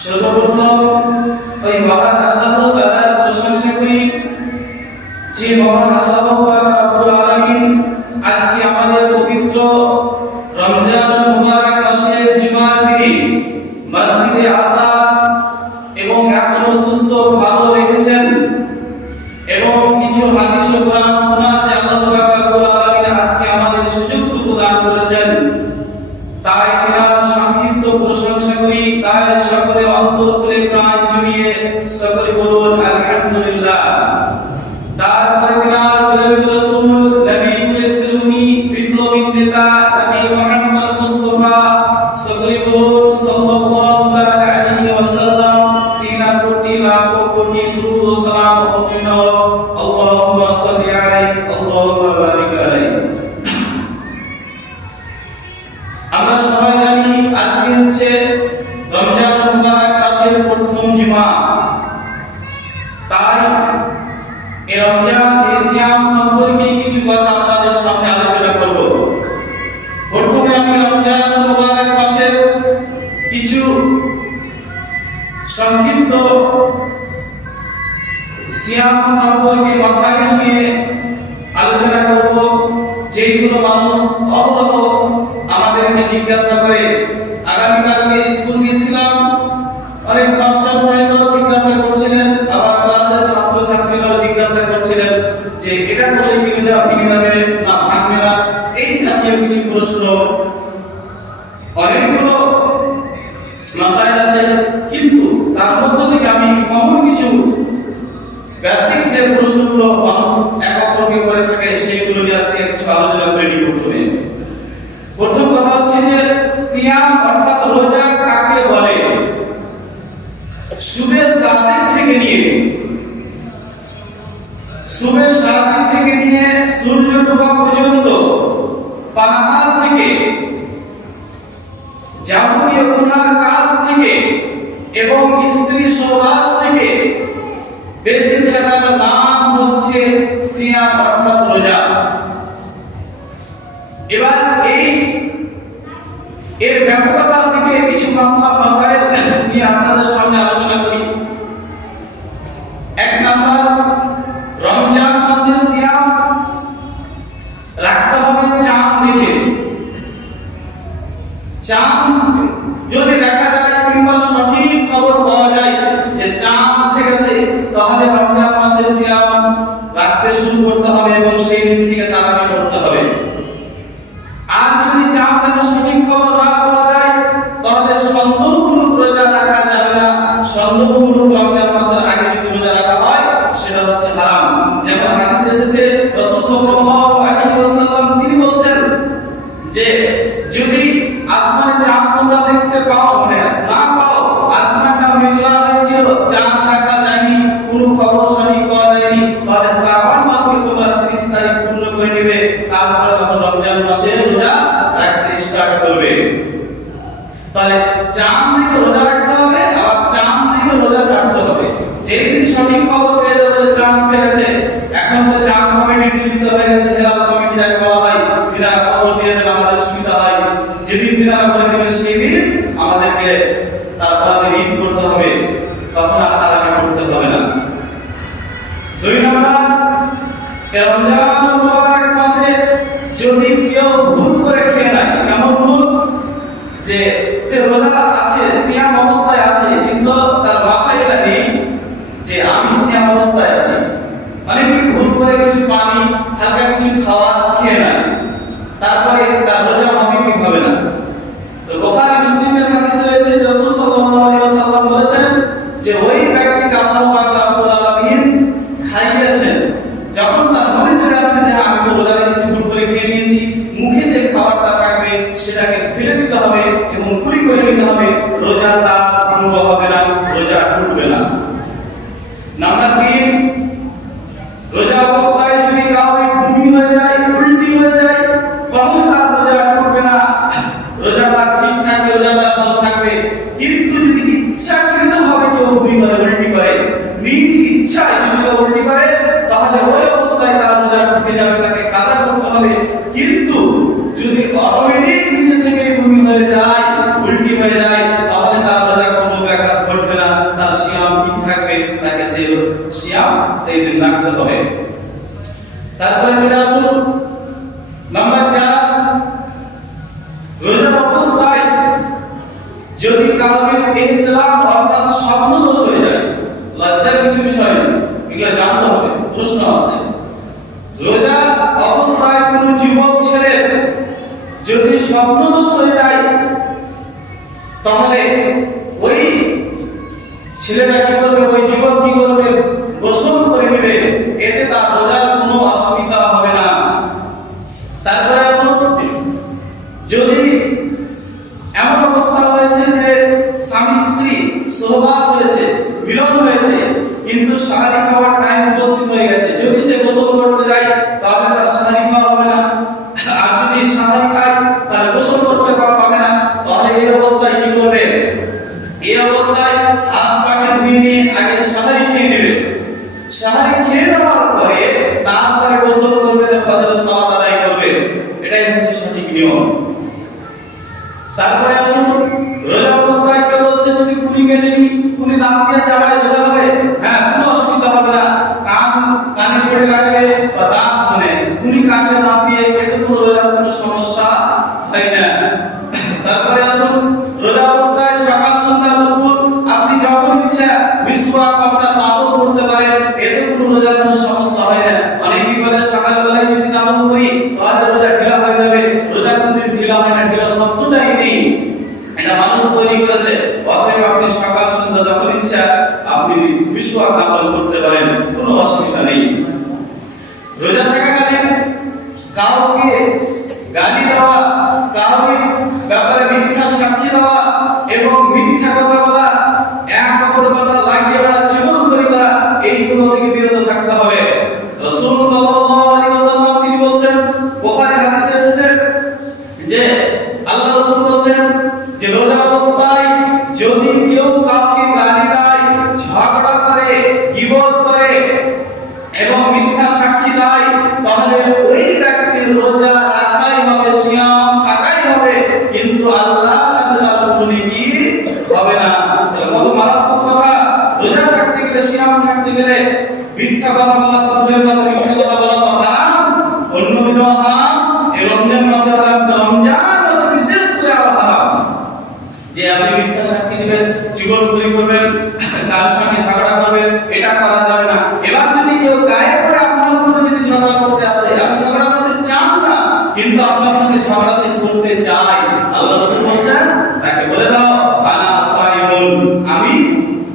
সর্বপ্রথম ওই মহান আল্লাহ তাআলার প্রশংসা করি যে মহান আল্লাহ পাক রব্বুল আলামিন আজকে আমাদের পবিত্র রমজানুল মুবারক মাসের জুমার দিনে মসজিদে আসা এবং এখনো সুস্থ ভালো রেখেছেন এবং কিছু হাদিস ও কোরআন শোনার যে আল্লাহ পাক রব্বুল আলামিন আজকে আমাদের সুযোগটুকু দান করেছেন তাই তিনার সংক্ষিপ্ত প্রশংসা করি তাই সকলে অন্তর খুলে প্রাণ জুড়িয়ে সকলে বলুন আলহামদুলিল্লাহ। তারপরে তিনার প্রেরিত রাসূল নবী কুলসুনি বিপ্লবী নেতা নবী মুহাম্মদ মুস্তাফা সকলে বলুন সাল্লাল্লাহু তাআলা আলাইহি ওয়াসাল্লাম তিনার প্রতি লাখো কোটি দরুদ ও সালাম অবতীর্ণ আল্লাহুম্মা সাল্লি আলাইহি আল্লাহুম্মা বারিক আলাইহি। আমরা সবাই জানি আজকে হচ্ছে রমজানুল মুবারক মাসের প্রথম জুমা, তাই এই রমজান এই সিয়াম সম্পর্কে কিছু কথা আপনাদের সামনে আলোচনা করব। প্রথমে আমি রমজানুল মুবারক মাসের কিছু সংক্ষিপ্ত সিয়াম সম্পর্কে মাসাইল নিয়ে আলোচনা করব, যেগুলো মানুষ অহরহ আমাদেরকে জিজ্ঞাসা করে। আগামীকালকে স্কুল গিয়েছিলাম, অনেক মাস্টার সাহেবরাও জিজ্ঞাসা করছিলেন, আবার ক্লাসের ছাত্র ছাত্রীরাও জিজ্ঞাসা করছিলেন যে এটা করলে কি রোজা ভেঙে যাবে না ভাঙবে না, এই জাতীয় কিছু প্রশ্ন। অনেকগুলো মাসাইল আছে, কিন্তু তার মধ্যে থেকে আমি কমন কিছু বেসিক যে প্রশ্নগুলো মানুষ এক অপরকে করে থাকে সেইগুলো নিয়ে আজকে কিছু আলোচনা করে নিব। প্রথম কথা হচ্ছে যে সিয়াম অর্থাৎ রোজা কাকে বলে। সুবে সাদিক থেকে নিয়ে সূর্য ডোবা পর্যন্ত পানাহার থেকে যাবতীয় গুনার কাজ থেকে এবং স্ত্রী সহবাস থেকে বেঁচে থাকার নাম হচ্ছে সিয়াম অর্থাৎ রোজা। এবার এর ব্যাপকতার দিকে কিছু মাসাইল নিয়ে আপনাদের সামনে আলোচনা করি। এক নাম্বার, রমজান মাসে সিয়াম রাখতে হবে চাঁদ দেখে। চাঁদ যদি দেখা যায় কিংবা সঠিক খবর পাওয়া যায় যে চাঁদ উঠে গেছে, তাহলে রমজান মাসের সিয়াম রাখতে শুরু করতে হবে এবং সেই দিন থেকে তারাবি পড়তে হবে। আর যদি চাঁদ থেকে সঠিক খবর না পাওয়া যায়, তাহলে সন্দেহমূলক রোজা রাখা যাবে না। সন্দেহমূলক রমজান মাসের আগে যদি রোজা রাখা হয় সেটা হচ্ছে হারাম। যেমন হাদিসে এসেছে রাসূল সাল্লাল্লাহু আলাইহি ওয়াসাল্লাম তিনি বলেছেন যে যদি আসমানে চাঁদ তোমরা দেখতে পাও না পাও, আসমানটা মেঘলা হয়েছিল, চাঁদ দেখা যায়নি, কোনো খবর সঠিক পাওয়া যায়নি, তাহলে শাবান মাসকে তোমরা 30 তারিখ পূর্ণ করে নেবে, তারপরে তখন রমজান মাসে রোজা রাখতে স্টার্ট করবে। তাহলে চাঁদ দেখে রোজা রাখতে হবে, আবার চাঁদ দেখে রোজা ছাড়তে হবে। যেই দিন সঠিক খবর পেয়ে যাবে যে চাঁদ উঠে গেছে, এখন তো চাঁদ কমিটি নির্মিত হয়ে গেছে, হেলাল কমিটি যাকে বলা হয়, এরা খবর দিয়ে দিলে আমাদের সুবিধা হয়। যেদিন তিনারা বলে দেবেন সেই দিন আমাদেরকে তারপরে ঈদ করতে হবে, তখন আর তারাবি পড়তে হবে না। দুই নম্বর, রমজানুল মুবারক মাসে যদি কেউ ভুল করে খেয়ে নেয়, কেমন ভুল? যে সে রোজা আছে, সিয়াম অবস্থায় আছে, কিন্তু তার মাথায় এটা নেই যে আমি সিয়াম অবস্থায় আছি। অনেকে ভুল করে কিছু পানি, হালকা কিছু খাওয়া খেয়ে নেয়, তারপরে তার রোজা হবে কি হবে না। তো বুখারী মুসলিমের হাদিসে রয়েছে যে রাসূল সাল্লাল্লাহু আলাইহি ওয়াসাল্লাম বলেছেন যে ওই ব্যক্তিকে আল্লাহ পাক রব্বুল আলামিন খাইয়েছেন যখন তার মনে চলে আসবে যে আমি তো রোজা রেখেছি, ভুল করে খেয়ে নিয়েছি, মুখে যে খাবারটা থাকবে সেটাকে ফেলে দিতে হবে এবং কুলি করে নিতে হবে, রোজা তার ভঙ্গ হবে না, রোজা টুটবে না। নাম্বার 3, রোজা অবস্থায় যদি কাউকে বমি হয়ে যায়, উল্টি হয়ে যায়, তাহলে তার রোজা টুটবে না, রোজা তার ঠিক থাকবে, রোজা তার ভালো থাকবে। কিন্তু যদি ইচ্ছাকৃতভাবে কেউ বমি করে, উল্টি করে, নিজ ইচ্ছায় যদি কেউ উল্টি করে, তাহলে ওই অবস্থায় তার রোজা টুটে যাবে, তাকে কাজা করতে হবে। কিন্তু যদি অটোমেটিক নিজে থেকে বমি হয়ে যায়, উল্টি হয়ে যায়, তাহলে তার রোজা কোনো ব্যাঘাত ঘটবে না, তার সিয়াম ঠিক থাকবে, তাকে সেই সিয়াম সেই দিন রাখতে হবে। তারপরে চলে আসুন নাম্বার 4, রোজা অবস্থায় যদি কাউকে ইহতিলাম অর্থাৎ স্বপ্ন দোষ হয়ে যায়, লজ্জার কিছু বিষয় নেই, এগুলো জানতে হবে, প্রশ্ন আছে। রোজা অবস্থায় কোন যুবক ছেলে যদি স্বপ্ন দোষ হয়ে যায়, তাহলে ওই ছেলেটা কি করবে, ওই যুবক কি করবে, গোসল করে নেবে, এতে তার রোজার কোনো অসুবিধা হবে না। তারপরে আসুন, যদি এমন অবস্থা হয়েছে যে স্বামী স্ত্রী সহবাস হয়েছে, মিলন হয়েছে, কিন্তু সাহারি খাওয়ার টাইম উপস্থিত হয়ে গেছে, যদি সে গোসল করতে যায় তাহলে তার সাহারি খাওয়া হবে না, আর যদি সাহারি খায় তাহলে গোসল করতে পারবে না। তাহলে এই অবস্থায় কি করবে, এই অবস্থায় হাত পাকে ধুয়ে নিয়ে আগে সাহারি খেয়ে নেবে, সাহারি খেয়ে নেওয়ার পরে তারপরে গোসল করবে, ফজরের সালাত আদায় করবে, এটাই হচ্ছে সঠিক নিয়ম। তারপরে আসুন, রোজা অবস্থায় কেউ বলছে যদি কুনি কেটেনি, কুনি দাঁত দিয়ে চাবায় রোজা হবে, হ্যাঁ কোনো অসুবিধা হবে না, কানে পড়ে লাগলে বা দাঁত কুনি কাটলে দাঁত দিয়ে, এতে কোনো রোজার কোনো সমস্যা হয় না। তারপরে আসুন, রোজা অবস্থায় সকাল সন্ধ্যা দুপুর আপনি যখন ইচ্ছা মিসওয়াক অর্থাৎ দাঁত করতে পারেন, এতে কোনো রোজার কোনো সমস্যা হয় না। অনেকেই বলে সকালবেলায় যদি দাঁত করি তাহলে রোজা ঢিলা হয়ে যাবে, রোজা কোনদিন ঢিলা হয় না, ঢিলা শব্দটাই নেই, এটা মানুষ তৈরি করেছে। অতএব আপনি সকাল সন্ধ্যা যখন ইচ্ছা আপনি মিসওয়াক আমল করতে পারেন, কোনো অসুবিধা নেই। রোজা থাকাকালীন কাউকে গালি দেওয়া, কাউকে ব্যাপারে মিথ্যা সাক্ষী দেওয়া এবং মিথ্যা কথা বলা, এক অপরের কথা লাগিয়ে বলা, চুগলখড়ি করা, এইগুলো থেকে বিরত থাকতে হবে। রাসূল সাল্লাল্লাহু আলাইহি ওয়াসাল্লাম তিনি বলেন, বুখারী হাদিসে এসেছে যে আল্লাহ রাসূল বলেন যে রোজা অবস্থায় যদি কেউ কাউকে গালি দেয়, ঝগড়া করে, গীবত করে এবং মিথ্যা সাক্ষী দেয়, তাহলে ওই ব্যক্তির রোজা রাখাই হবে, সিয়াম থাকাই হবে, কিন্তু আল্লাহর কাছে তার কোনো নেকি হবে না। কত মারাত্মক কথা! রোজা থাকতে গেলে, সিয়াম থাকতে গেলে মিথ্যা কথা বলা তো দূরের কথা, মিথ্যা কথা বলা তো হারাম, অন্য দিনও হারাম, এই রমজান মাসে হারাম, রমজান মাসে বিশেষ করে আরো হারাম যে আপনি মিথ্যা সাক্ষী দিবেন, চুগলখড়ি করবেন, কার সঙ্গে ঝগড়া করবেন, এটা করা যাবে না। এবার যদি কেউ গায়ে পড়ে আপনার উপরে যদি ঝগড়া করতে আসে, আপনি ঝগড়া করতে চান না, কিন্তু আপনার সঙ্গে ঝগড়া সে করতে চায়, আল্লাহ রাসূল বলেন তাকে বলে দাও আনা সাইমুন, আমি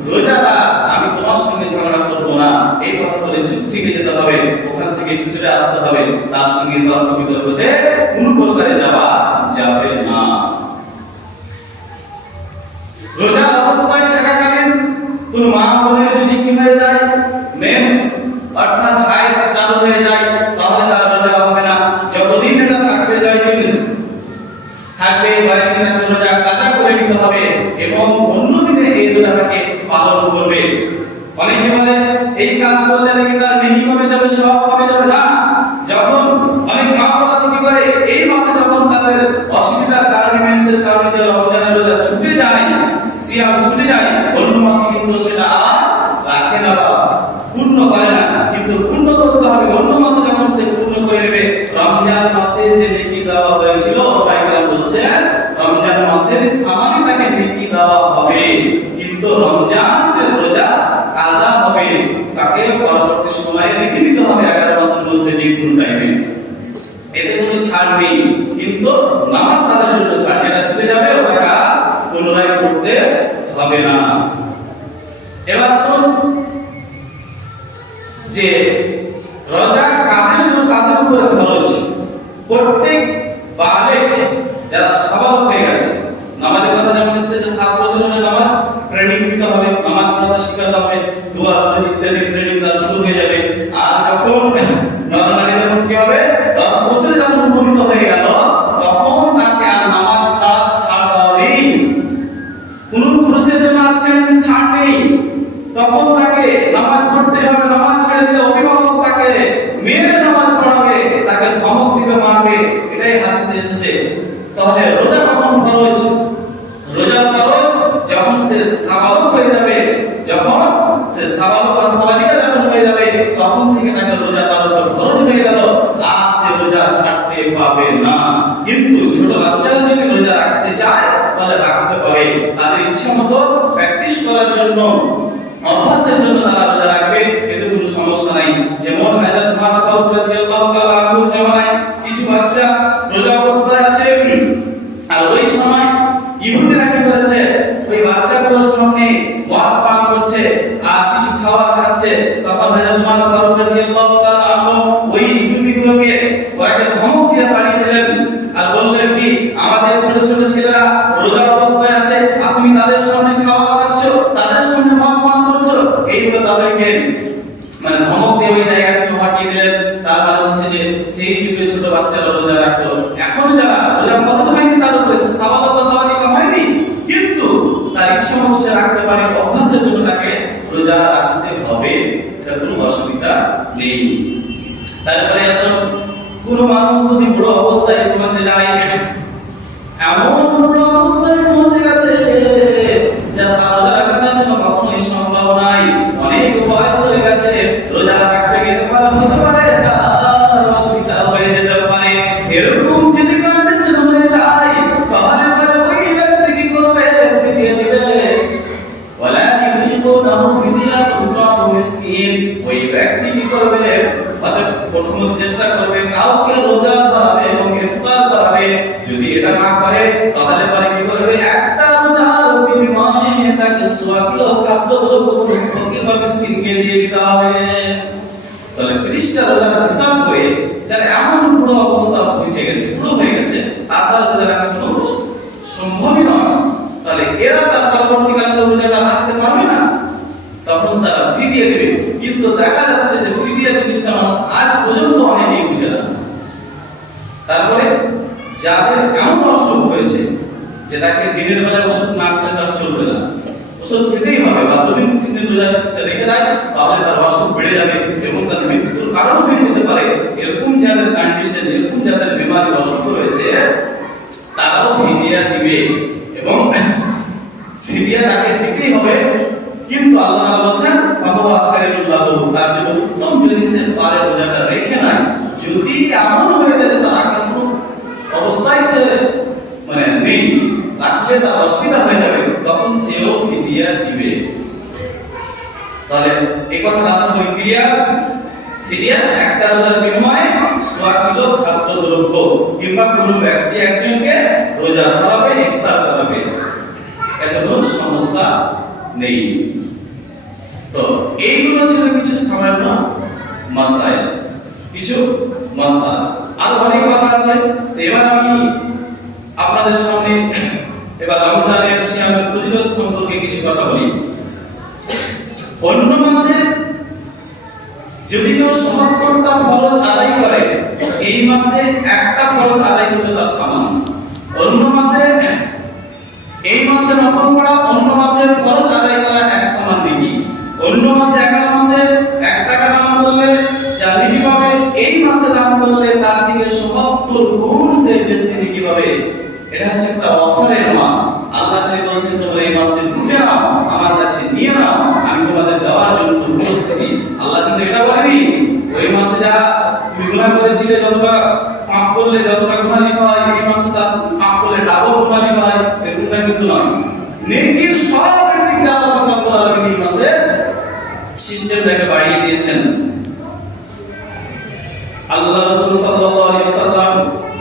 রোজাদার, আমি তোমার সঙ্গে ঝগড়া করব না, এই কথা বলে চুপ থেকে যেতে হবে, ওখান থেকে চলে আসতে হবে, তার সঙ্গে তর্ক বিতর্কতে কোনো প্রকারে যাওয়া যাবে না। রোজা অবস্থায় থাকাকালীন কোন মা বোনের যদি কি হয়ে যায়, মেন্স অর্থাৎ হাইজ চালু হয়ে যায়, তাহলে তার রোজা হবে না। যতদিন এটা থাকবে, জয়দিন থাকবে, কয়েকদিন তাকে রোজা কাজা করে নিতে হবে এবং অন্য দিনে এই রোজাটাকে পালন করবে। অনেকে বলে এই কাজ করলে নাকি তার নেকি কমে যাবে, সব কমে যাবে, না। যখন অনেক মা বোন আছে কি করে, এই মাসে যখন তাদের অসুবিধার কারণে, মেন্সের কারণে যে রমজানের রোজা ছুটে যায়, সিয়াম ছুটে যায়, অন্য মাসে কিন্তু সেটা আর রাখে না, পূর্ণ করে না, কিন্তু পূর্ণ করতে হবে। অন্য মাসে যখন সে পূর্ণ করে নেবে, রমজান মাসে যে নেকি দেওয়া হয়েছিল, ভাই বলছেন রমজান মাসের সামানে তাকে নেকি দেওয়া হবে, কিন্তু রমজানের রোজা কাজা হবে, তাকে পরবর্তী সময়ে রেখে দিতে হবে 11 মাসের মধ্যে যে কোন টাইমে। এতে কোনো ছাড় নেই, কিন্তু নামাজ তাদের জন্য ছাড়, যেটা চলে যাবে ওটা পুনরায় করতে হবে না। এবার আসুন যে রোজা কাদের উপরে ফরজ। প্রত্যেক বালেগ যারা সাবালক হয়ে গেছে, নামাজের কথা যেমন এসেছে যে 7 বছরের নামাজ ট্রেনিং দিতে হবে, নামাজ পড়া শেখাতে হবে, দোয়া ইত্যাদি ট্রেনিং তার শুরু হয়ে যাবে। আর যখন নরমালি যখন কি হবে 10 বছরে যখন উপনীত হয়ে গেল, তখন তাকে আর নামাজ ছাড় নেই, কোনো পুরুষের জন্য ছাড় নেই, তখন তাকে নামাজ পড়তে হবে। নামাজ ছেড়ে দিলে অভিভাবক তাকে মেয়ের নামাজ পড়াবে, তাকে ধমক দিবে, মারবে, এটাই হাদিসে এসেছে। তাহলে রোজা কখন ফরজ? রোজা ফরজ যখন সে সাবালক হয়ে যাবে, যখন সে সাবালক বা সাবালিকা যখন হয়ে যাবে, তখন থেকে তাকে রোজা তার উপর ফরজ হয়ে গেল, আর সে রোজা ছাড়তে পাবে না। কিন্তু ছোট বাচ্চারা যদি রোজা রাখতে চায় তাহলে রাখতে পারে, তাদের ইচ্ছা মতো প্র্যাকটিস করার জন্য, অভ্যাসের জন্য তারা রোজা রাখবে, এতে কোনো সমস্যা নাই। যেমন হযরত উমর ফারুক রাদিয়াল্লাহু তাআলা আনহুর জামানায় কিছু বাচ্চা রোজা অবস্থায় আছে, আর ওই সময় ইহুদিরা কি করেছে, ওই বাচ্চাগুলোর সামনে মদ পান করছে আর কিছু খাবার খাচ্ছে। তখন হযরত উমর ফারুক রাদিয়াল্লাহু তাআলা আনহু ওই ইহুদিগুলোকে ওকে ধমক দিয়ে তাড়িয়ে দিলেন, আর বললেন কি, আমাদের ছোট ছোট ছেলেরা রোজা অবস্থায় আছে, আর তুমি তাদের সামনে খাবার খাচ্ছ, তাদের সামনে মদ পান করছো, এইগুলো তাদেরকে মানে ধমক দিয়ে ওই জায়গা থেকে হটিয়ে দিলেন। তার মানে হচ্ছে যে সেই যুগে ছোট বাচ্চারা রোজা রাখতো, এখন যারা রোজা ফরজ হয়নি তার উপরে সাবালক বা সাবালিকা হয়নি, কিন্তু তার ইচ্ছা মতো সে রাখতে পারে, অভ্যাসের জন্য তাকে রোজা রাখতে হবে, এটা কোনো অসুবিধা নেই। তারপরে আসুন, কোন মানুষ যদি বড় অবস্থায় পৌঁছে যায়, এমন বড় অবস্থায় পৌঁছে গেছে যা তার রোজা রাখার জন্য কখনোই সম্ভব নাই, অনেক বয়স হয়ে গেছে, রোজা রাখতে গেতে পারে, হতে পারে তার অসুবিধা হয়ে যেতে পারে, এরকম যদি কন্ডিশন হয়ে যায়, তাহলে পরে ওই ব্যক্তি কি করবে? ফিদিয়া দিবে। ওয়ালা ইউতিকুনাহু ফিদিয়াতুন তা'আমু মিসকিন, ওই ব্যক্তি কি করবে? প্রথমত চেষ্টা করবে কাউকে রোজা করাবে এবং ইফতার করাবে, যদি এটা না করে তাহলে পরে কি করবে? একটা রোজার বিনিময়ে তাকে 100 কিলো খাদ্যদ্রব্য ফকির বা মিসকিনকে দিয়ে দিতে হবে। তাহলে 30টা রোজার হিসাব করে যারা এমন পুরো অবস্থা পৌঁছে গেছে, পুরো হয়ে গেছে, তার রোজা রাখা কোনো সম্ভবই নয়, তাহলে এরা তার পরবর্তীকালে রোজাটা রাখতে পারবে না, তখন তারা ফিদিয়া দিবে। কিন্তু দেখা যাচ্ছে যে ফিদিয়া জিনিসটা মানুষ আজ পর্যন্ত অনেকেই বুঝে না। তারপরে যাদের এমন অসুখ হয়েছে যে তাকে দিনের বেলায় ওষুধ না খেলে তার চলবে না, ওষুধ খেতেই হবে, বা 2 দিন 3 দিন রোজা রেখে দেয়, তাহলে তার অসুখ বেড়ে যাবে এবং তার মৃত্যুর কারণ হয়ে যেতে পারে, এরকম যাদের কন্ডিশন, এরকম যাদের বিমারির অসুখ রয়েছে, তারাও ফিদিয়া দিবে এবং ফিদিয়া তাকে দিতেই হবে। কিন্তু আল্লাহ তাআলা বলেন ফাহুয়া খায়রুল লাহু, তার জন্য উত্তম যদি সে পারে রোজাটা রেখে নেয়। যদি এমন হয়ে যায় যে রাখার কোনো অবস্থায় সে মানে নেই, রাখলে তার অসুবিধা হয়ে যাবে, তখন সেও ফিদিয়া দিবে। তাহলে এই কথাটা আশা করি ক্লিয়ার। ফিদিয়া একটা রোজার বিনিময়ে 100 কিলো খাদ্যদ্রব্য, কিংবা কোনো ব্যক্তি একজনকে রোজা করাবে, ইফতার করাবে, এত কোনো সমস্যা নেই। তো এইগুলো ছিল কিছু সামান্য মাসাইল, কিছু মাসলা, আর অনেক কথা আছে। এবার আমি আপনাদের সামনে এবার রমজানের সিয়ামের ফজিলত সম্পর্কে কিছু কথা বলি। অন্য মাসে যদি কেউ ৭৭টা ফরজ আদায় করে, এই মাসে একটা ফরজ আদায় করতে তার সমান। অন্য মাসে এই মাসে নফল পড়া, অন্য মাসের ফরজ আদায় করা এক সমান নেকি। অন্য মাসে 11 মাসে 1 টাকা দান করলে যা নেকি পাবে, এই মাসে দান করলে তার থেকে ৭৭ গুণ সে বেশি নেকি পাবে। এটা হচ্ছে একটা অফারের মাস। আল্লাহ তাআলা বলেছেন তোমরা এই মাসে লুটে নাও, আমার কাছে নিয়ে নাও, আমি তোমাদের দেওয়ার জন্য প্রস্তুত। আল্লাহ কিন্তু এটা বলেনি ওই মাসে যা তুমি গুনাহ করেছিলে, যতটা পাপ করলে যতটা গুনাহ লিখা হয়, এই মাসে তার পাপ করলে ডাবল গুনাহ লিখা হয়, নেকির সব দিক দিয়ে আল্লাহ পাক রব্বুল আলামিন এই মাসে সিস্টেমটাকে বাড়িয়ে দিয়েছেন। আল্লাহ রাসূল সাল্লাল্লাহু আলাইহি ওয়াসাল্লাম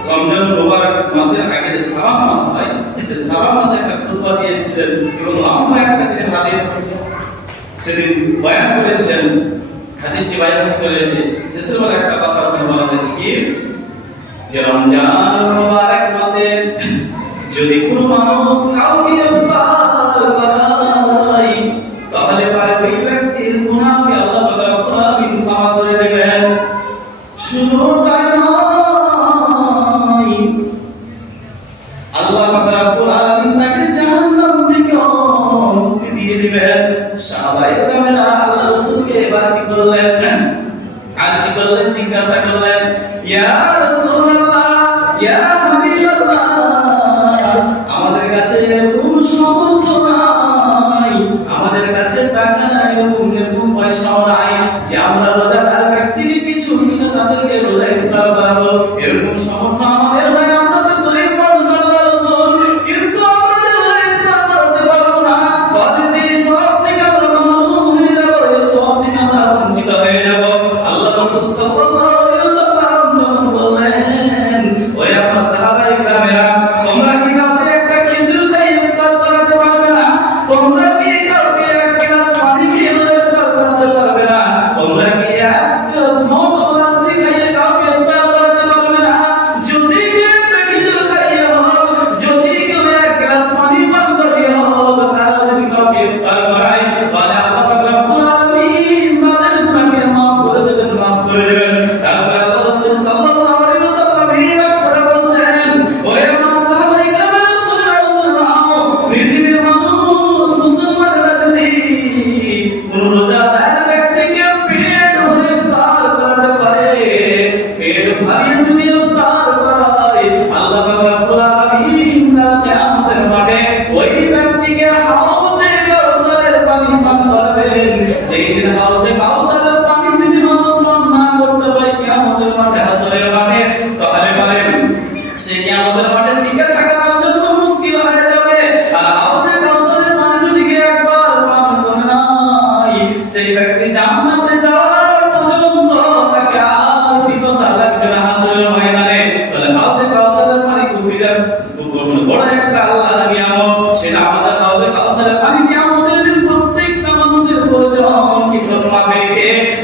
রমজান মুবারক মাসের আগে যে শাবান মাস হয়, সেই শাবান মাসে একটা খুতবা দিয়েছিলেন এবং লম্বা একটা তিনি হাদিস সেদিন বয়ান করেছিলেন। হাদিসটি বাইরে করেছে, শেষের বেলা একটা কথা ওখানে বলা হয়েছে কি, যে রমজান মুবারক মাসে যদি কোনো মানুষ কাউকে ইফতার করায় তাহলে পারে ওই ব্যক্তির গুনাহকে আল্লাহ পাক রব্বুল আলামিন ক্ষমা করে দেবেন। শুধু তাই নয়, আল্লাহ পাক রব্বুল আলামিন তাকে জাহান্নাম থেকে মুক্তি দিয়ে দিবেন। সাহাবায়ে কেরামেরা আল্লাহ রাসূলকে এবার কি করলেন, আরজি করলেন, জিজ্ঞাসা করলেন, ইয়া রাসূলুল্লাহ, ইয়া হাবিবাল্লাহ, আমাদের কাছে এরকম সামর্থ্য নাই, আমাদের কাছে টাকা নাই, এরকম পয়সাও নাই যে আমরা রোজাদার ব্যক্তিকে কিছু কিনে তাদেরকে রোজা ইফতার করাবো, এরকম সামর্থ্য আমাদের নাই, আমরা তো গরিব মানুষ আল্লাহ রাসূল, কিন্তু আমরা রোজা ইফতার করতে পারবো না, তাহলে এই সওয়াব থেকে আমরা মাহরুম হয়ে যাব, এই সওয়াব থেকে আমরা বঞ্চিত হয়ে যাব। আল্লাহ রাসূল সাল্লাল্লাহু আলাইহি ওয়াসাল্লাম তখন বললেন, ওরে আমার সাহাবায়ে কেরামেরা, তোমরা কি কাউকে একটা খেজুর খাইয়ে ইফতার করাতে পারবে না? তোমরা কি কাউকে এক গ্লাস পানি খেয়ে ইফতার করাতে পারবে না? তোমরা কি এক মোট লাসি খাইয়ে কাউকে ইফতার করাতে পারবে না? যদি কেউ একটা খেজুর খাইয়ে হোক, যদি কেউ এক গ্লাস পানি পান করে হোক, তারা যদি কাউকে ইফতার করায়, তাহলে আল্লাহ পাক রব্বুল আলামিন তাদের গুনাহকে মাফ করে দেবেন, মাফ করে দেবেন। তারপরে আল্লাহ রাসূল সাল্লাল্লাহু আলাইহি ওয়াসাল্লাম এই কথা বলছেন, ওরে আমার সাহাবায়ে কেরামেরা শুনো, পৃথিবীর মানুষ মুসলমানরা যদি কোন রোজাদার ব্যক্তিকে পেট ভরে ইফতার করাতে পারে, পেট ভরিয়ে যদি ইফতার করায়, আল্লাহ পাক রব্বুল আলামিন কিয়ামতের মাঠে ওই ব্যক্তিকে হাউজে কাউসারের পানি পান করাবেন। যেই দিন হাউজে কাউসারের পানি যদি মানুষ পান না করতে পারে কিয়ামতের মাঠে, হাসরের মাঠে, তাহলে বলেন সে কিয়ামতের মাঠে টিকে থাকা তার জন্য মুশকিল হয়ে যাবে। আর হাউজে কাউসারের পানি যদি একবার পান করে নাই, সেই ব্যক্তি জান্নাতে যাওয়ার পর্যন্ত তাকে আর পিপাসা লাগবে না হাসরের ময়দানে। তাহলে হাউজে কাউসারের পানি খুব বড় একটা আল্লাহর নিয়ামত, সেটা আমাদের হাউজে কাউসারের পানি কিয়ামতের দিন প্রত্যেকটা মানুষের প্রয়োজন। কিন্তু পাবে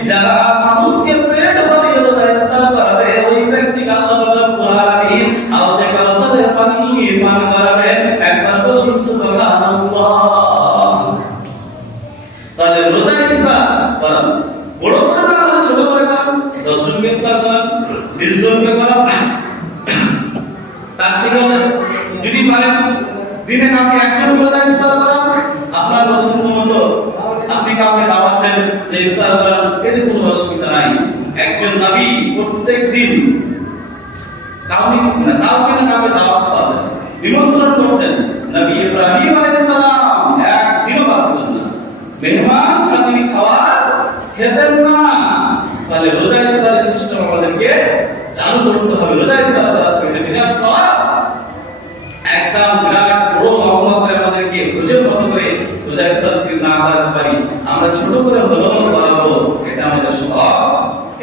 যারা মানুষকে পেট ভরিয়ে রোজা ইফতার করাবে, ওই ব্যক্তিকে আল্লাহ পাক রব্বুল আলামিন হাউজে কাউসারের পানি পান করাবেন। একবার বলুন সুবহানাল্লাহ। তাহলে রোজা ইফতার করান, বড় করে না হলে ছোট করে করান, 10 জনকে ইফতার করান, 20 জনকে করান, তার থেকে যদি পারেন দিনে কাউকে একজন করে ইফতার করান, আপনার পছন্দ মতো আপনি কাউকে দাওয়াত দেন, ইফতার করান, এতে কোনো অসুবিধা নাই। একজন নবী প্রত্যেক দিন কাউকে না কাউকে দাওয়াত খাওয়াতেন, নিমন্ত্রণ করতেন। নবী ইব্রাহিম আলাইহিস সালাম একদিনও বাদ দিলেন না, মেহমান ছাড়া তিনি খাবার খেতেন না। তাহলে রোজা ইফতারের সিস্টেম আমাদেরকে চালু করতে হবে। রোজা ইফতার করা থেকে বিরাট সওয়াব, একদম বিরাট বড় মামলা করে আমাদেরকে রোজের মতো করে রোজা ইফতার যদি না করাতে পারি, আমরা ছোট করে হলেও করাবো, এটা আমাদের সওয়াব।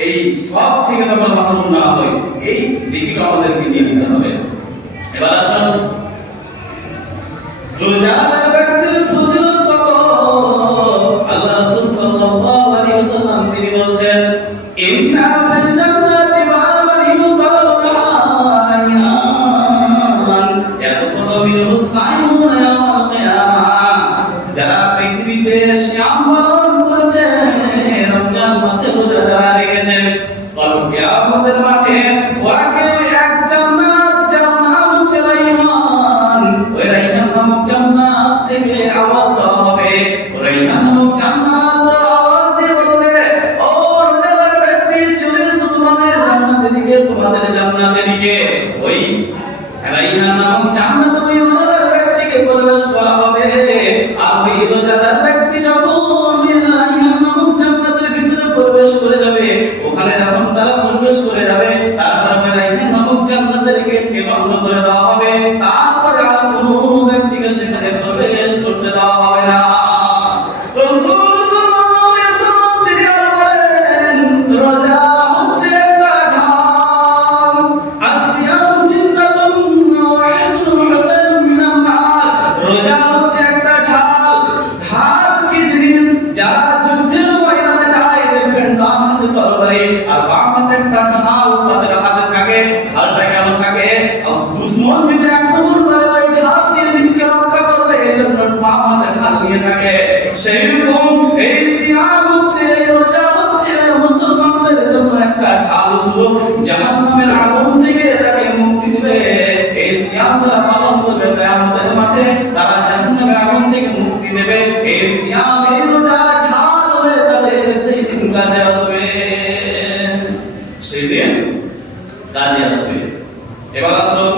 এই সওয়াব থেকে আমরা মাহরুম না হই, এই দিকটা আমাদেরকে নিয়ে নিতে হবে। এবার আসুন রোজাদার ব্যক্তির ফজিলত কত। আল্লাহ রাসূল সাল্লাল্লাহু আলাইহি ওয়াসাল্লাম তিনি বলেন, ইন্না ফিল জান্নাতি বাবান ইউকালু আলাইহান ইয়াদখুলু মিনহু সাইমুন ইয়াওমাল কিয়ামাহ। যারা পৃথিবীতে সিয়াম পালন করেছে, রমজান মাসে রোজা রেখেছেন, কাল কিয়ামতের মাঠে ওরা কেউ এক জান্নাত যার নাম হচ্ছে রাইহান, ওই রাইহান নামক জান্নাত থেকে আওয়াজ দেওয়া হবে, রাইহান নামক জান্নাত আওয়াজ দিয়ে বলবে, ও রোজাদার ব্যক্তি চলে এসো তোমাদের জান্নাতের দিকে, তোমাদের জান্নাতের দিকে। ওই রাইহান নামক জান্নাত ওই রোজাদার ব্যক্তিকে প্রবেশ করা হবে। আর ওই রোজাদার ব্যক্তি যখন রাইহান নামক জান্নাতের ভিতরে প্রবেশ করে যাবে, সাথে তারা জাহান্নামের আগুন থেকে মুক্তি দেবে। এই সিয়াম এই রোজা ঢাল হয়ে তাদের সেই দিন কাজে আসবে, সেদিন কাজে আসবে। এবার আসুন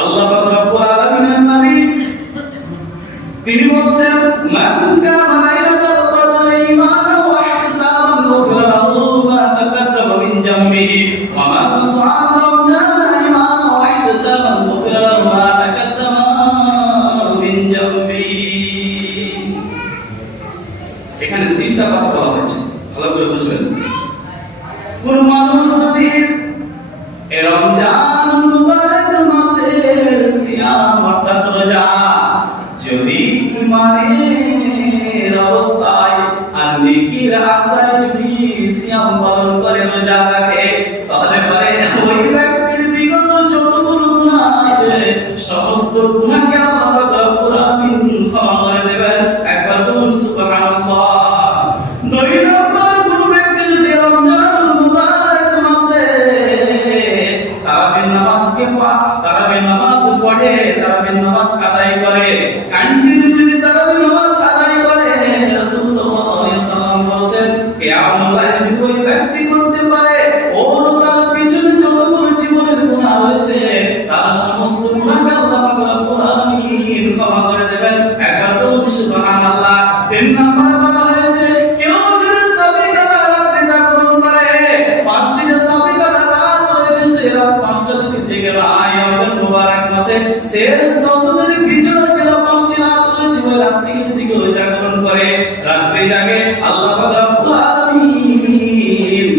আল্লাহ পাক রব্বুল আলামিনের নবী তিনি বলছেন মান কানা লাইলাতুল কদর ঈমানান ওয়া ইহতিসাবান গুফিরা লাহু মা তাকাদ্দামা মিন জামবিহি ওয়া মান সাআমা রমজান ঈমানান ওয়া ইহতিসাবান গুফিরা লাহু মা তাকাদ্দামা মিন জামবিহি। এখানে তিনটা কথা বলা হয়েছে, ভালো করে বুঝবেন। কোন মানুষ যদি এই রমজান মুবারক মাসের সিয়াম অর্থাৎ রোজা যদি ঈমানের অবস্থায় আর নেকির আশায় যদি সিয়াম পালন করে রোজা রাখে, তাহলে পারে ওই ব্যক্তির বিগত যতগুলো গুনাহ আছে সমস্ত গুনাহকে আল্লাহ পাক রব্বুল আলামিন ক্ষমা করে দেবেন। একবার বলুন সুবহানাল্লাহ। দুই নম্বর, কোন ব্যক্তি যদি রমজান মুবারক মাসে তারাবির নামাজ পড়ে, তারাবির নামাজ আদায় করে, কন্টিনিউ যদি তারাবির নামাজ আদায় করে, রাসূল সাল্লাল্লাহু আলাইহি ওয়াসাল্লাম বলেন কিয়ামুল লাইল যদি ওই ব্যক্তি করতে পারে, ওর তার পিছনে যতগুলো জীবনের গুনাহ রয়েছে তার সমস্ত গুনাহকে আল্লাহ পাক রব্বুল আলামিন ক্ষমা করে দেবেন। একবার বলুন সুবহানাল্লাহ। তিন নম্বর বলা হয়েছে কেউ যদি সাবিকাতা রাতে জাগরণ করে, পাঁচটি যে সাবিকাতা রাত রয়েছে সেই রাত পাঁচটা যদি জেগে রয় রমজান মুবারক মাসে শেষ 10 দিনের বিজয় যে পাঁচটি রাত রয়েছে ওই রাত থেকে যদি কেউ জাগরণ করে, রাতে জাগে, আল্লাহ পাক রব্বুল আলামিন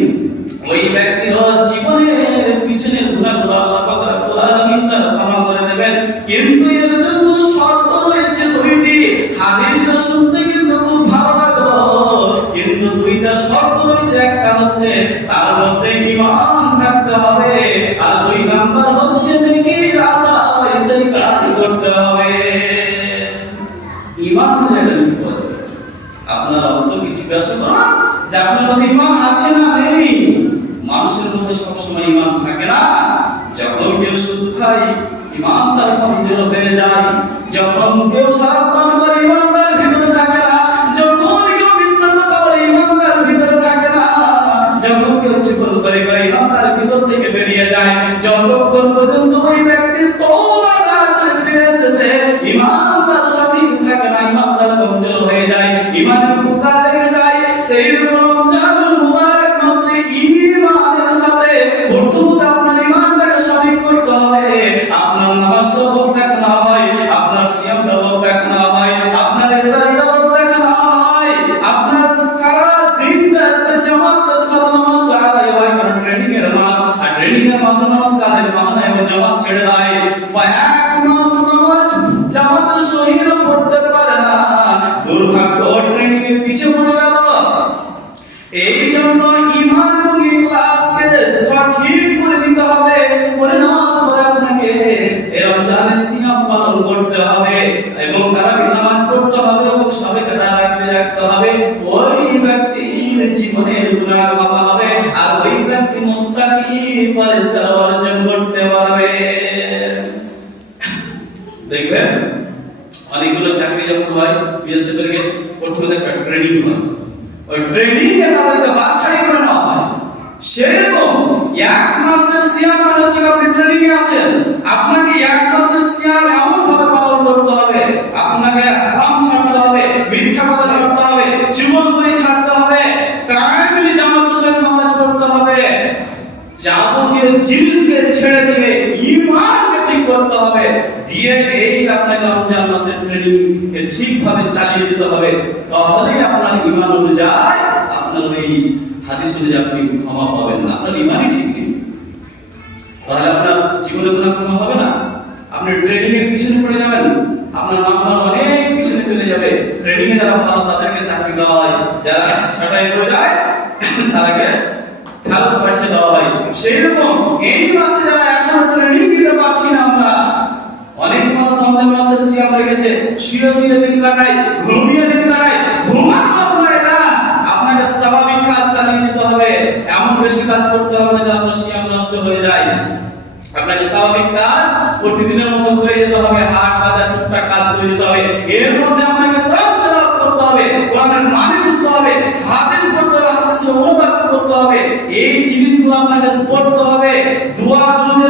ওই ব্যক্তির জীবনের পিছনের গুনাহগুলো আল্লাহ পাক রব্বুল আলামিন তার ক্ষমা করে দেবেন। কিন্তু এর জন্য শর্ত রয়েছে দুইটি। হাদিসটা শুনতে কিন্তু খুব ভালো লাগলো, কিন্তু দুইটা শর্ত রয়েছে। একটা হচ্ছে তার মধ্যে ঈমান থাকতে হবে, আর দুই নাম্বার হচ্ছে নেকির আশা সেই কাজ করতে হবে। ঈমান যেটা কি বলবে, আপনারা অন্তরকে জিজ্ঞাসা করুন যে আপনার মধ্যে ঈমান আছে না নেই। মানুষের মধ্যে সবসময় ঈমান থাকে না। যখন কেউ সুদ খায় ঈমান তার কমজোর হয়ে যায়, যখন কেউ শরাব পান করে ঈমান তার ভিতরে থাকে না, যখন কেউ মিথ্যা কথা বলে ঈমান তার ভিতরে থাকে না, যখন কেউ চুগল করে ঈমান তার ভিতর থেকে বেরিয়ে যায়। যতক্ষণ পর্যন্ত ওই ব্যক্তি তওবা না করে ফিরে এসেছে, ঈমান তার সঠিক থাকে না, ঈমান তার কমজোর হয়ে যায়, ঈমানের পোকা লেগে যায়। সেই রমজানুল মুবারক মাসে ঈমানের সাথে প্রথমত আপনার ঈমানটাকে সঠিক করতে হবে। আপনার নামাজটা লোক দেখানো হয়, আপনার সিয়ামটা লোক দেখানো হয়, আপনার ইফতারিটা লোক দেখানো হয়, আপনার সারা দিন রাতে জামাতের সাথে নামাজটা আদায় হয়। কারণ ট্রেনিং এর নামাজ, আর ট্রেনিং এর মাসে নামাজ কাদের বাহানায় ওই জামাত ছেড়ে দেয়, বা এক মাস নামাজ জামাতের সহিত পড়তে পারে না, দুর্ভাগ্য ট্রেনিং এর পিছে পড়ে গেল। এই জন্য ঈমান এবং ইখলাসকে সঠিক করে নিতে হবে। করে নেওয়ার পরে আপনাকে এই রমজানের সিয়াম পালন করতে হবে এবং তারাবির নামাজ পড়তে হবে এবং সবে কাটা রাখতে হবে। ওই ব্যক্তির জীবনের গুনাহ ক্ষমা হবে, আর ওই ব্যক্তি মুত্তাকি পরেজগার অর্জন করতে পারবে। দেখবেন অনেকগুলো চাকরি যখন হয় বিএসএফ এর প্রথমে একটা ট্রেনিং হয়, ওই ট্রেনিং এ তাদেরকে বাছাই করে নেওয়া হয়। সেরকম এক মাসের সিয়াম হচ্ছে আপনি ট্রেনিং এ আছেন, আপনাকে এক মাসের সিয়াম এমন ভাবে পালন করতে হবে, আপনাকে হারাম ছাড়তে হবে, মিথ্যা কথা ছাড়তে হবে, চুগলখড়ি ছাড়তে হবে, টাইমলি জামাতের সঙ্গে নামাজ পড়তে হবে, যাবতীয় জিনিসকে ছেড়ে দিয়ে ঈমানকে ঠিক করতে হবে। দিয়ে এই আপনার রমজান মাসের ট্রেনিং কে ঠিকভাবে চালিয়ে যেতে হবে, তাহলেই আপনার ঈমান অনুযায়ী আপনার ওই হাদিস অনুযায়ী আপনি ক্ষমা পাবেন না। আপনার ঈমানই ঠিক নেই, তাহলে আপনার জীবনে গুনাহ ক্ষমা হবে না। আপনি ট্রেনিং এর পিছনে পড়ে যাবেন, আপনার নাম্বার অনেক পিছনে চলে যাবে। ট্রেনিং এ যারা ভালো তাদেরকে চাকরি দেওয়া হয়, যারা ছাঁটাই করে যায় তাদেরকে খেলা পাঠিয়ে দেওয়া হয়। সেই রকম এই মাসে যারা এখন ট্রেনিং দিতে পারছি না, আমরা অনেক মানুষ আমাদের মাসে সিয়াম রেখেছে, শুয়ে দিন কাটায়, ঘুমিয়ে দিন কাটায়। ঘুমার মাস না এটা, আপনাকে স্বাভাবিক কাজ চালিয়ে যেতে হবে, এমন বেশি কাজ করতে হবে না যে আপনার সিয়াম নষ্ট হয়ে যায়। আপনাকে স্বাভাবিক কাজ প্রতিদিনের মতো করে যেতে হবে, হাট বাজার টুকটাক কাজ করে দিতে হবে। এর মধ্যে আপনাকে কোরআন তেলাওয়াত করতে হবে, কোরআনের মানে বুঝতে হবে, হাদিস পড়তে হবে, হাদিসের অনুবাদ করতে হবে। এই জিনিসগুলো আপনার কাছে পড়তে হবে। দোয়াগুলো যে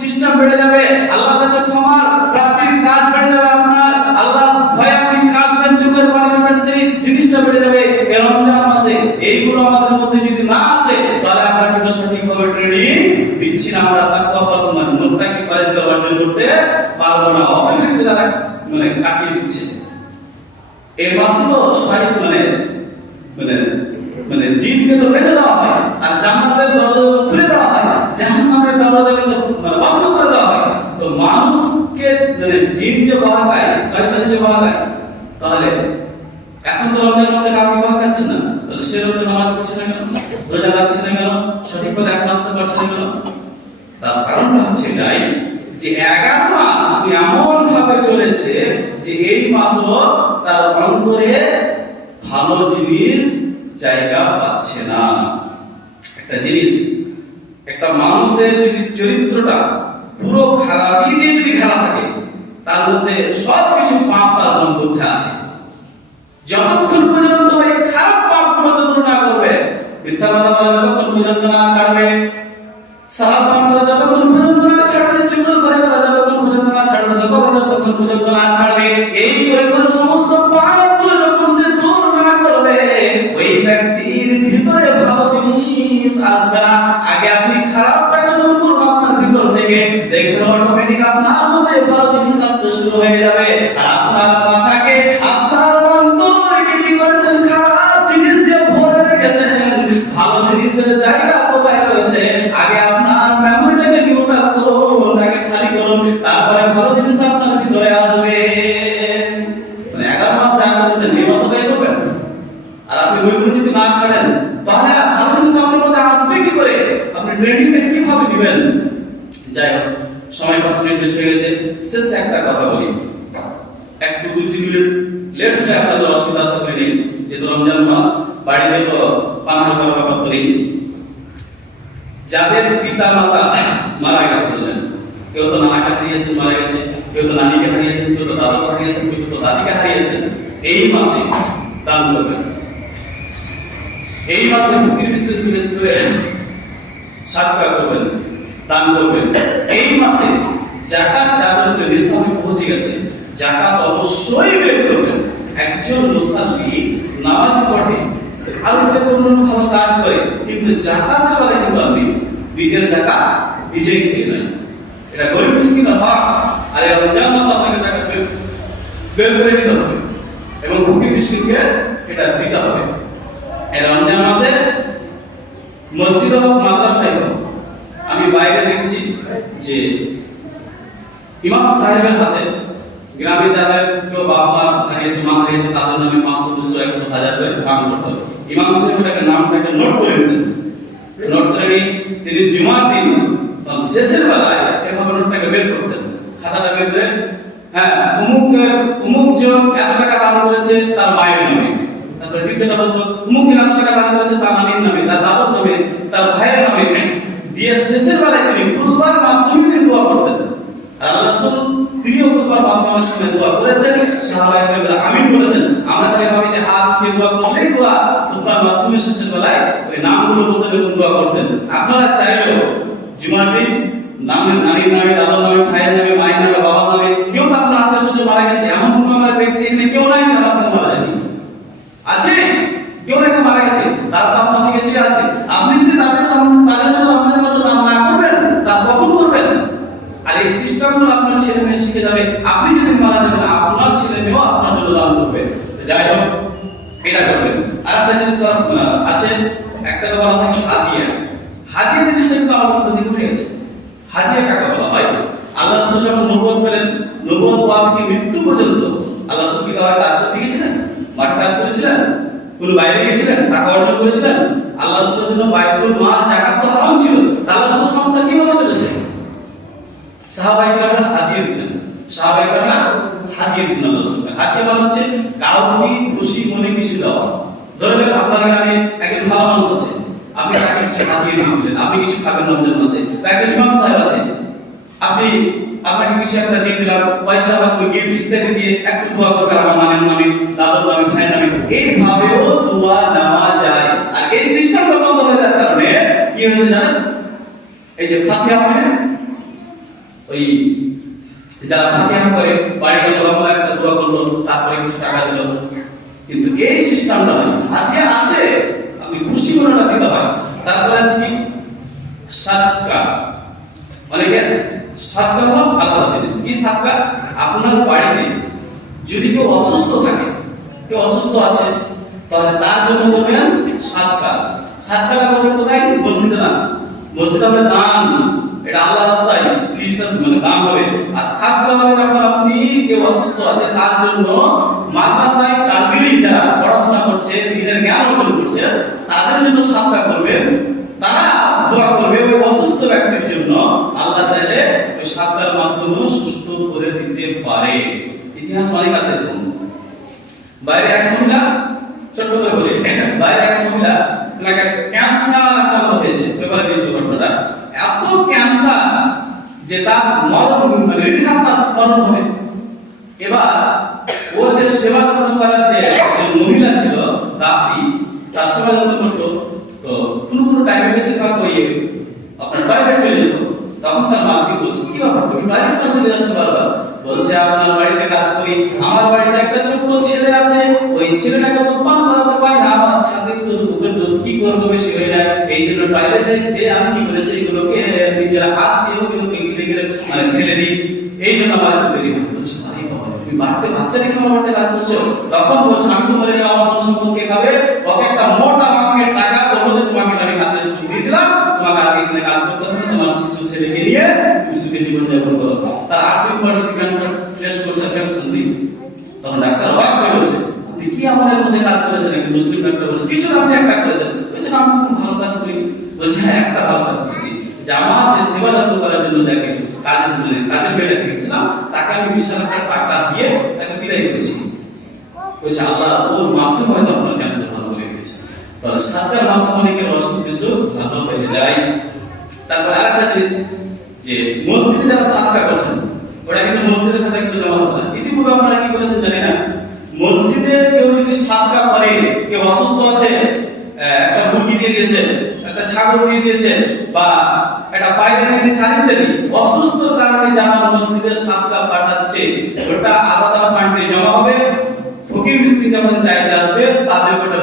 সিস্টেম বেড়ে যাবে, আল্লাহর কাছে ক্ষমার প্রার্থীর কাজ বেড়ে যাবে, আপনার আল্লাহ ভয় আপনি কাঁদবেন, চোখের পানি পড়বেন, সেই জিনিসটা বেড়ে যাবে এই রমজান মাসে। এইগুলো আমাদের মধ্যে যদি না আসে তাহলে আমরা কিন্তু সঠিকভাবে ট্রেনিং দিচ্ছি না, আমরা তাকওয়া বর্তমান মুত্তাকি পরহেজগার অর্জন করতে পারবো না, অবহেলিত দ্বারা কাটিয়ে দিচ্ছে। এই মাসে তো শয়তান মানে জিনকে তো বেঁধে দেওয়া হয়, আর জান্নাতের দরজা তো খুলে দেওয়া হয়, জাহান্নামের দরজাকে তো বন্ধ করে দেওয়া হয়। তো মানুষকে জিন যে বাহাকায়, শয়তান যে বাহাকায়, তাহলে এখন তো রমজান মাসে কাউকে বাহাকাচ্ছে না, তাহলে সে রকম নামাজ পড়ছে না কেন, রোজা রাখছে না কেন, সঠিক পথে এখন আসতে পারছে না কেন? তার কারণটা হচ্ছে এটাই যে 11 মাস এমন ভাবে চলেছে যে এই মাসও তার অন্তরে ভালো জিনিস জায়গা পাচ্ছে না। একটা জিনিস, একটা মানুষের যদি চরিত্রটা পুরো খারাপই দিয়ে যদি খেলা থাকে, তার মধ্যে সবকিছু পাপ তার মধ্যে আছে। যতক্ষণ পর্যন্ত এই খারাপ পাপগুলো দূর না করবে, মিথ্যা কথা বলা যতক্ষণ পর্যন্ত না ছাড়বে, সালাত পান করা যতক্ষণ পর্যন্ত না ছাড়বে, চুগল করে করা যতক্ষণ পর্যন্ত না ছাড়বে, যতক্ষণ পর্যন্ত না ছাড়বে, এই করে করে সমস্ত পাপগুলো যখন সে দূর না করবে, ওই ব্যক্তির ভিতরে ভালো জিনিস আসবে না। আগে আপনি খারাপটাকে দূর করুন আপনার ভিতর থেকে, দেখবেন অটোমেটিক আপনার মধ্যে ভালো জিনিস আসতে শুরু হয়ে যাবে। আর আপনার মাথাকে, আপনার অন্তরকে কি করেছেন? খারাপ জিনিস দিয়ে ভরে রেখেছেন। ভালো জিনিসের জায়গা কোথায় রয়েছে? আগে আপনার মেমোরিটাকে নিউট্রাল করুন, তাকে খালি করুন, তারপরে ভালো জিনিস আপনার ভিতরে আসবে। 11 মাস যা করেছেন এই মাসও তাই করবেন। আর আপনি ওইগুলো যদি না ছাড়েন তাহলে ভালো জিনিস আপনার মধ্যে আসবে কি করে? আপনি ট্রেনিংটা কিভাবে দিবেন? যাই হোক, সময় 5 মিনিট বেশি হয়ে গেছে। শেষ একটা কথা বলি, একটু 2-3 মিনিট লেট হলে আপনাদের অসুবিধা আছে করে নেই, যেহেতু রমজান মাস, বাড়িতে তো পানাহার করার ব্যাপার তো নেই। যাদের পিতা মাতা মারা গেছে, বললেন কেউ তো নানাকে হারিয়েছেন, মারা গেছে, কেউ তো নানিকে হারিয়েছেন, কেউ তো দাদাকে হারিয়েছেন, কেউ তো দাদিকে হারিয়েছেন, এই মাসে দান করবেন। এই মাসে ফকির বিশেষ করে সাদকা করবেন, দান করবেন। এই মাসে যাকাত যাদের উপরে নিসাবে পৌঁছে গেছে, যাকাত অবশ্যই বের করবেন। একজন মুসাল্লি নামাজ পড়ে আর অন্য ভালো কাজ করে, কিন্তু যাকাতের বেলায় কিন্তু আপনি নিজের যাকাত নিজেই খেয়ে নেন। এটা গরিব মিসকিনের হক, আর এই রমজান মাসে আপনাকে যাকাত বের করে দিতে হবে এবং ফকির মিসকিনকে এটা দিতে হবে। এই রমজান মাসে মসজিদ হোক, মাদ্রাসায় হোক, আমি বাইরে দেখছি যে ইমাম সাহেবের হাতে গ্রামে যাদের কেউ বাবা মা হারিয়েছে, মা হারিয়েছে, তাদের নামে 500, 200, 100, 1000 করে দান করতে হবে। ইমাম সাহেবের নামটাকে নোট করে নিতেন, নোট করে নিয়ে তিনি জুমার দিন তখন শেষের বেলায় এভাবে নোটটাকে বের করতেন, খাতাটা বের করে, হ্যাঁ অমুক জন এত টাকা দান করেছে তার মায়ের নামে, তারপরে দ্বিতীয়টা বলতো অমুক জন এত টাকা দান করেছে তার নানির নামে, তার দাদার নামে, তার ভাইয়ের নামে, দিয়ে শেষের বেলায় তিনি খুতবার মাধ্যমে তিনি দোয়া করতেন। আর আল্লাহ রাসূল তিনিও খুতবার মাধ্যমের সঙ্গে দোয়া করেছেন, সাহাবায়ে কেরামরা আমিন বলেছেন। আমরা খালি ভাবি যে হাত দিয়ে দোয়া করলেই দোয়া, খুতবার মাধ্যমে শেষের বেলায় ওই নামগুলো বলতেন এবং দোয়া করতেন। আপনারা চাইলেও জুমার দিন নামের, নানির নামে, দাদার নামে, ভাইয়ের নামে, মায়ের নামে, বাবার নামে, কেউ তো আপনার আত্মীয়-স্বজন মারা গেছে, এমন কোনো আমার ব্যক্তি এখানে কেউ নাই যারা আপনার মারা যায়নি, আছে? কেউ নাকি মারা গেছে, তারা তো আপনার দিকে চেয়ে আছে। আপনি যদি তাদের জন্য রমজান মাসে দান না করবেন, তা কখন করবেন? আর এই সিস্টেমগুলো আপনার ছেলে মেয়ে শিখে যাবে। আপনি যদি মারা যাবেন, আপনার ছেলে মেয়েও আপনার জন্য দান করবে। যাই হোক, এটা করবেন। আর একটা জিনিস আছে, একটা তো বলা হয় হাদিয়া। হাদিয়া জিনিসটা কিন্তু আমার মধ্যে থেকে উঠে গেছে। হাদিয়া কাকে বলা হয়? আল্লাহ রাসূল যখন নবুয়ত পেলেন, নবুয়ত পাওয়া থেকে মৃত্যু পর্যন্ত আল্লাহ রাসূল কি কারো কাজ করতে গিয়েছিলেন? মাঠে কাজ করেছিলেন? কোন বাইরে গিয়েছিলেন? টাকা অর্জন করেছিলেন? আল্লাহ রাসূলের জন্য বাইতুল মাল, যাকাত তো হারাম ছিল। আল্লাহ রাসূল সংসার কিভাবে চলেছে? সাহাবায়ে কেরামরা হাদিয়া দিতেন, সাহাবায়ে কেরামরা হাদিয়া দিতেন আল্লাহ রাসূলকে। হাদিয়া মানে হচ্ছে কাউকে খুশি মনে কিছু দেওয়া। ধরে নেন আপনার গ্রামে একজন ভালো মানুষ আছে, আপনি তাকে কিছু হাদিয়া দিয়ে দিলেন, আপনি কিছু খাবেন রমজান মাসে। বা একজন ইমাম সাহেব আছে, আপনি আপনাকে কিছু একটা দিয়ে দিলাম, পয়সা বা গিফট ইত্যাদি দিয়ে একটু দোয়া করবেন আমার নামের নামে, দাদার নামে, ভাইয়ের নামে, এইভাবেও দোয়া নেওয়া যায়। আর এই সিস্টেমটা বন্ধ হয়ে যাওয়ার কারণে কি হয়েছে জানেন, এই যে ফাতিহা পড়ে ওই যারা ফাতিহা করে বাড়ি গেল বাবা একটা দোয়া করলো, তারপরে কিছু টাকা দিল, কিন্তু এই সিস্টেমটা নয়। হাদিয়া আছে, আপনি খুশি কোনটা দিতে হয়। তারপরে আছে কি সাদকা, অনেকে সাদকা হলো আলাদা জিনিস। কি সাদকা? আপনার বাড়িতে যদি কেউ অসুস্থ থাকে, কেউ অসুস্থ আছে, তাহলে তার জন্য করবেন সাদকা। সাদকাটা করবেন কোথায়? মসজিদে না, মসজিদে হবে দান, এটা আল্লাহর রাস্তায় ফিসাদ মানে দান হবে। আর সাদকা হবে যখন আপনি কেউ অসুস্থ আছে তার জন্য মাদ্রাসায় তালবিলিন যারা পড়াশোনা করছে, দ্বীনের জ্ঞান অর্জন করছে, তাদের জন্য সাদকা করবেন। তারা দোয়া করবে ওই অসুস্থ ব্যক্তির জন্য, আল্লাহ চাইলে ওই সাদকার মাধ্যমে সুস্থ করে দিতে পারে। ইতিহাস অনেক আছে এরকম। বাইরে এক মহিলা, ছোট করে বলি, বাইরে এক মহিলা এলাকায় ক্যান্সার আক্রান্ত হয়েছে, পেপারে দিয়েছিল ঘটনাটা। এত ক্যান্সার যে তার মরণ মানে রিহাব মরণ হবে। এবার ওর যে সেবা যত্ন করার যে মহিলা ছিল দাসী, তার সেবা যত্ন করতো, তো কোনো টাইমে বেশি থাক ওই আপনার টয়লেট চলে যেত। তখন তার মাকে বলছে, কি ব্যাপার তুমি টয়লেট করে চলে যাচ্ছ বারবার? বলছে আপনার বাড়িতে কাজ করি, আমার বাড়িতে একটা ছোট্ট ছেলে আছে, ওই ছেলেটাকে দুধ পান করাতে পারি না, আমার ছাদের দুধ বুকের দুধ কি করবো বেশি হয়ে যায়, এই জন্য টয়লেটে যে আমি কি করেছি এইগুলোকে নিজের হাত দিয়ে ওগুলোকে গিলে গিলে মানে ফেলে দিই, এই জন্য আমার একটু দেরি হয়। বলছে আরে বাবা তুমি বাড়িতে বাচ্চা রেখে আমার বাড়িতে কাজ করছো? তখন বলছে আমি তো মরে গেলাম, আমার সম্পর্কে খাবে, ওকে একটা মোটা আমাকে টাকা বললো যে তোমাকে আমি হাতে দিয়ে দিলাম, তোমাকে আগে এখানে কাজ করতে হবে, তোমার শিশু ছেলেকে নিয়ে তুমি সুখে জীবন যাপন করো। তার 8 দিন পর যদি ক্যান্সার টেস্ট করছে, ক্যান্সার নেই। তখন ডাক্তার অবাক হয়ে বলছে আপনি কি আমাদের মধ্যে কাজ করেছেন? একটি মুসলিম ডাক্তার বলছে কিছু না, আপনি একটা করেছেন। বলছে আমি কোনো ভালো কাজ করিনি। বলছে হ্যাঁ একটা ভালো কাজ করেছি, যে আমার যে সেবা যত্ন করার জন্য যাকে কাজের বেড়ে রেখেছিলাম তাকে আমি বিশাল একটা টাকা দিয়ে তাকে বিদায় করেছি। বলছে আল্লাহ ওর মাধ্যমে হয়তো আপনার ক্যান্সার ভালো করে দিয়েছে। তাহলে সাদকার মাধ্যমে অনেকের অসুখ কিছু ভালো হয়ে যায়। তারপর আরেকটা জিনিস, যে মসজিদে যারা সাদকা করছেন ওটা কিন্তু মসজিদের খাতায় কিন্তু জমা হবে না। ইতিপূর্বে আপনারা কি করেছেন জানি না, মসজিদে কেউ যদি সাদকা করে, কেউ অসুস্থ আছে, একটা মুরগি দিয়ে দিয়েছে, একটা ছাগল দিয়ে দিয়েছে, বা একটা পায়রা দিয়ে দিয়েছে, ইত্যাদি অসুস্থর কারণে যারা মসজিদে সাদকা পাঠাচ্ছে ওটা আলাদা ফান্ডে জমা হবে। ফকির মিসকিন যখন চাইতে আসবে তাদের ওটা